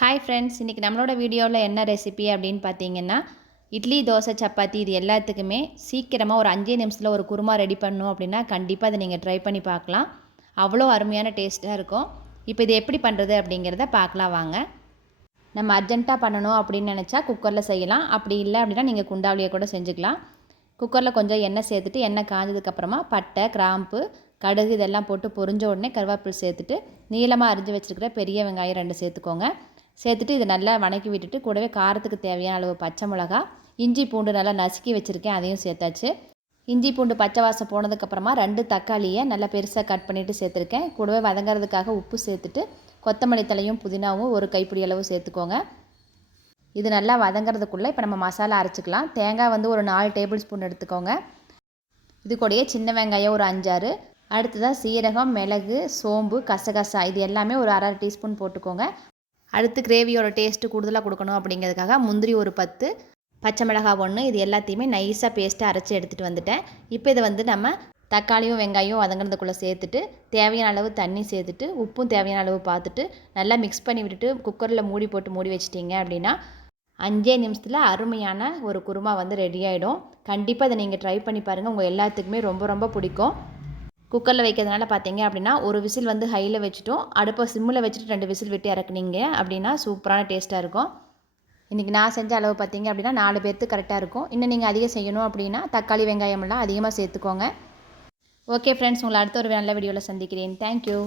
Hi friends, இன்றைக்கி நம்மளோட வீடியோவில் என்ன ரெசிபி அப்படின்னு பார்த்தீங்கன்னா, இட்லி, தோசை, சப்பாத்தி இது எல்லாத்துக்குமே சீக்கிரமாக ஒரு 5 நிமிஷத்தில் ஒரு குருமா ரெடி பண்ணணும் அப்படின்னா கண்டிப்பாக அதை நீங்கள் ட்ரை பண்ணி பார்க்கலாம். அவ்வளோ அருமையான டேஸ்ட்டாக இருக்கும். இப்போ இது எப்படி பண்ணுறது அப்படிங்கிறத பார்க்கலாம் வாங்க. நம்ம அர்ஜென்ட்டாக பண்ணணும் அப்படின்னு நினச்சா குக்கரில் செய்யலாம். அப்படி இல்லை அப்படின்னா நீங்கள் குண்டாவளியை கூட செஞ்சுக்கலாம். குக்கரில் கொஞ்சம் எண்ணெய் சேர்த்துட்டு எண்ணெய் காஞ்சதுக்கப்புறமா பட்டை, கிராம்பு, கடுகு இதெல்லாம் போட்டு பொரிஞ்ச உடனே கருவேப்பிலை சேர்த்துட்டு நீளமாக அரிஞ்சு வச்சுருக்கிற பெரிய வெங்காயம் 2 சேர்த்துக்கோங்க. சேர்த்துட்டு இதை நல்லா வணக்கி விட்டுட்டு கூடவே காரத்துக்கு தேவையான அளவு பச்சை மிளகா, இஞ்சி பூண்டு நல்லா நசுக்கி வச்சுருக்கேன், அதையும் சேர்த்தாச்சு. இஞ்சி பூண்டு பச்சை வாசம் போனதுக்கப்புறமா 2 தக்காளியை நல்லா பெருசாக கட் பண்ணிவிட்டு சேர்த்துருக்கேன். கூடவே வதங்கிறதுக்காக உப்பு சேர்த்துட்டு கொத்தமல்லி தலையும் புதினாவும் ஒரு கைப்பிடி அளவு சேர்த்துக்கோங்க. இது நல்லா வதங்கிறதுக்குள்ளே இப்போ நம்ம மசாலா அரைச்சிக்கலாம். தேங்காய் வந்து ஒரு 4 டேபிள் ஸ்பூன் எடுத்துக்கோங்க. இது கூடயே சின்ன வெங்காயம் ஒரு 5-6, அடுத்ததாக சீரகம், மிளகு, சோம்பு, கசகசா இது எல்லாமே ஒரு 1/2 டீஸ்பூன் போட்டுக்கோங்க. அடுத்து கிரேவியோட டேஸ்ட்டு கூடுதலாக கொடுக்கணும் அப்படிங்கிறதுக்காக முந்திரி ஒரு 10, பச்சை மிளகாய் 1 இது எல்லாத்தையுமே நைஸாக பேஸ்ட்டாக அரைச்சி எடுத்துகிட்டு வந்துட்டேன். இப்போ இதை வந்து நம்ம தக்காளியும் வெங்காயம் வதங்கிறதுக்குள்ளே சேர்த்துட்டு தேவையான அளவு தண்ணி சேர்த்துட்டு உப்பும் தேவையான அளவு பார்த்துட்டு நல்லா மிக்ஸ் பண்ணி விட்டுட்டு குக்கரில் மூடி போட்டு மூடி வச்சிட்டிங்க அப்படின்னா 5 நிமிஷத்தில் அருமையான ஒரு குருமா வந்து ரெடி ஆகிடும். கண்டிப்பாக அதை நீங்கள் ட்ரை பண்ணி பாருங்கள். உங்கள் எல்லாத்துக்குமே ரொம்ப ரொம்ப பிடிக்கும். குக்கரில் வைக்கிறதுனால பார்த்தீங்க அப்படின்னா ஒரு விசில் வந்து ஹையில் வச்சுட்டோம், அடுப்பை சிம்மில் வச்சுட்டு 2 விசில் விட்டு இறக்குனீங்க அப்படின்னா சூப்பரான டேஸ்ட்டாக இருக்கும். இன்றைக்கி நான் செஞ்ச அளவு பார்த்தீங்க அப்படின்னா 4 பேர்த்துக்கு கரெக்டாக இருக்கும். இன்னும் நீங்கள் அதிகம் செய்யணும் அப்படின்னா தக்காளி வெங்காயமெல்லாம் அதிகமாக சேர்த்துக்கோங்க. ஓகே ஃப்ரெண்ட்ஸ், உங்களை அடுத்த ஒரு நல்ல வீடியோவில் சந்திக்கிறேன். தேங்க்யூ.